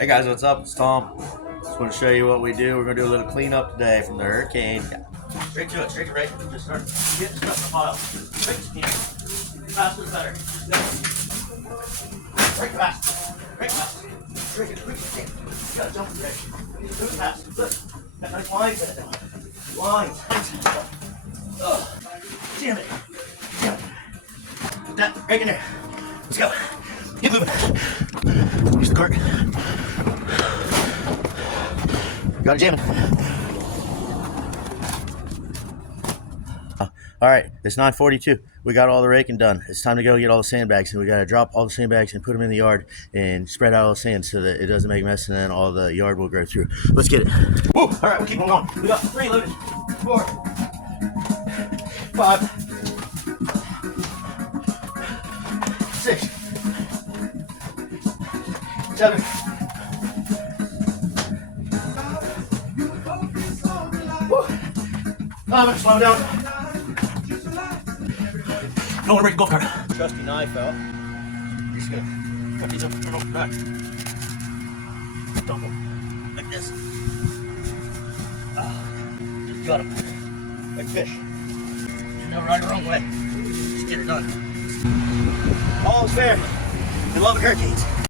Hey guys, what's up? It's Tom. Just want to show you what we do. We're gonna do a little cleanup today from the hurricane. Straight to it, straight to right. Just start getting stuff in the pile. Straight as you can. Faster the better. Break fast. Break fast. Break it quick as you can. You gotta jump today. Move fast. Look. Got nice lines in it now. Lines. Oh, damn it. Damn it. Put that right in there. Let's go. Get moving. Use the cart. Got it jamming. All right, it's 9:42. We got all the raking done. It's time to go get all the sandbags, and we got to drop all the sandbags and put them in the yard and spread out all the sand so that it doesn't make a mess, and then all the yard will grow through. Let's get it. Woo! All right, we'll keep on going. We got 3 loaded. 4, 5, 6, 7. I'm gonna slow down. Don't want to break the golf cart. Trusty knife out. Just gonna cut these up and turn off the back. Dump them like this. Just got them. Like fish. You're never right the wrong way. Just get it done. All is fair. We love hurricanes.